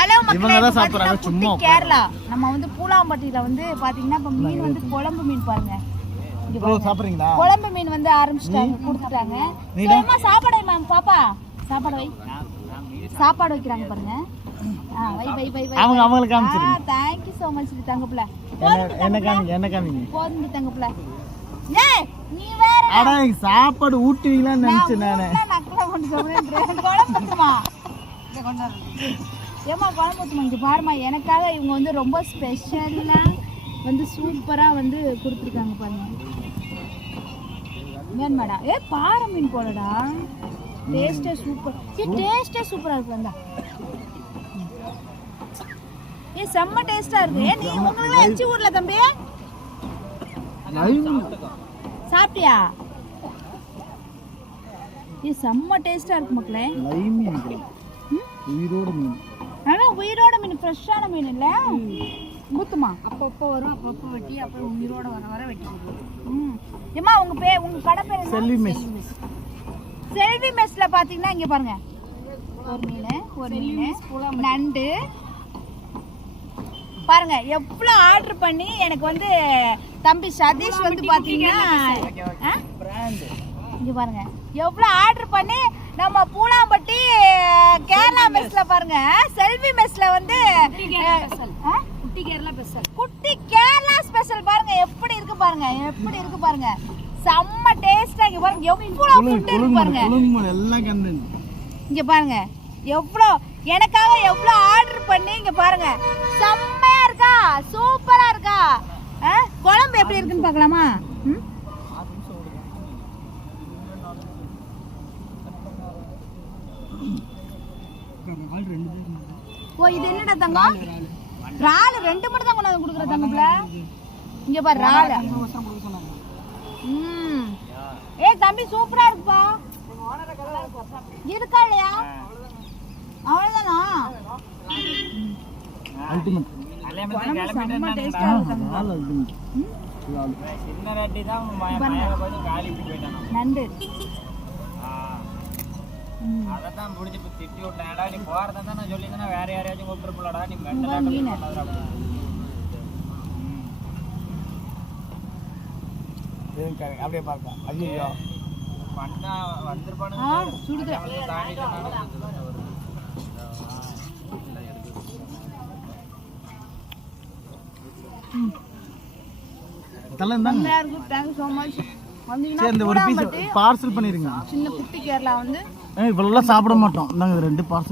Hello மக்களே சாப்பிடுறாங்க, சும்மா கேரளா. நம்ம வந்து பூலாம்பட்டியில வந்து பாத்தீங்கன்னா இப்ப மீன் வந்து குழம்பு மீன் பாருங்க. சாப்பிட்றீங்களா? குழம்பு மீன் வந்து ஆரம்பிச்சிட்டாங்க கொடுத்துட்டாங்க. சரிம்மா சாப்பாடு மேம் பாப்பா. சாப்பாடு வை. சாப்பாடு வைக்கிறாங்க பாருங்க. ஆ, வை வை வை வை அவங்க அவங்களுக்கு காமிச்சிருங்க. தேங்க் யூ so மச் தங்கப்புல. என்ன காமிங்க என்ன காமிங்க? போதும் தங்கப்புல. ஏய் நீ வேற அடா சாப்பாடு ஊட்டுவீங்களான்னு நினைச்சேன் நானு. நக்கலா கொண்டு சொல்றேன் குழம்பு. ஏம்மா குழம்பு இங்க பாருமா எனக்காக இவங்க வந்து ரொம்ப ஸ்பெஷலா வந்து சூப்பரா வந்து கொடுத்துருக்காங்க பாருங்க மேடா ஏ பாறை மீன் போலடா டேஸ்டே சூப்பர் ஏ டேஸ்டே சூப்பரா இருக்கு வந்தா. ஏ செம்ம டேஸ்டா இருக்கு. ஏ நீ உங்களுக்கு எச்சி ஊர்ல தம்பி? சாப்பிட்டியா? ஏ செம்ம டேஸ்டா இருக்கு மக்களே. லைவ் மீன். உயிரோட மீன். ஆனா உயிரோட மீன் ஃப்ரெஷ்ஷான மீன் இல்ல? ஊத்துமா? அப்பப்போ வரும் அப்பப்போ வெட்டி அப்புறம் உயிரோட வர வர வெட்டி. ம். ஏம்மா உங்க பே உங்க கடை பேர்? செல்வி மெஸ். செல்வி மெஸ்ல பாத்தீங்கன்னா இங்க பாருங்க. ஒரு மீன் ஒரு மீன். நண்டு. பாருங்க எவ்வளோ ஆர்டர் பண்ணி எனக்கு வந்து தம்பி சதீஷ் வந்து பாத்தீங்கன்னா ஆ? இங்க பாருங்க. எவ்வளோ ஆர்டர் பண்ணி நம்ம பூலாம்பட்டி கேரளா மெஸ்ல பாருங்க. செல்வி மெஸ்ல வந்து? குட்டி கேரளா ஸ்பெஷல் குட்டி கேரளா ஸ்பெஷல் பாருங்க. எப்படி இருக்கு பாருங்க. எப்படி இருக்கு பாருங்க. செம்ம டேஸ்டா இங்க பாருங்க. எவ்வளோ ஃபுட் இருக்கு பாருங்க. குழுங்கு எல்லாம் கண்டு இங்க பாருங்க. எவ்வளோ எனக்காக எவ்வளோ ஆர்டர் பண்ணி இங்க பாருங்க. செம்மையா இருக்கா? சூப்பரா இருக்கா? ஆ? குழம்பு எப்படி இருக்குன்னு பார்க்கலாமா? ம்? ஓ இது என்னடா தங்கம்? இறால் ரெண்டு மட்டும் தான் கொண்டாந்து கொடுக்குற தங்கம்ல? இங்க பாரு இறால் ம். ஏய் தம்பி சூப்பரா இருக்குப்பா. இருக்கா இல்லையா? அவ்வளவுதானா? அல்டிமேட் செம்ம டேஸ்டா இருக்கு. நண்டு அதான் பிடிச்சி திட்டி விட்டேன்டா நீ போறதா தான் நான் சொல்லியிருந்தேன் வேற யாரையாச்சும் கூப்பிட்டுருப்பலடா நீ மீன் அப்படியே பார்க்க ஐயோ பண்ணா வந்திருப்பானு ஆ சுடுது. தலை இருந்தாங்க செம்மையா சரி இந்த ஒரு பீஸ் பார்சல் பண்ணிருங்க. சின்ன குட்டி கேரளா வந்து ஏய், இவ்வளவு சாப்பிட மாட்டோம். இது ரெண்டு பார்சல்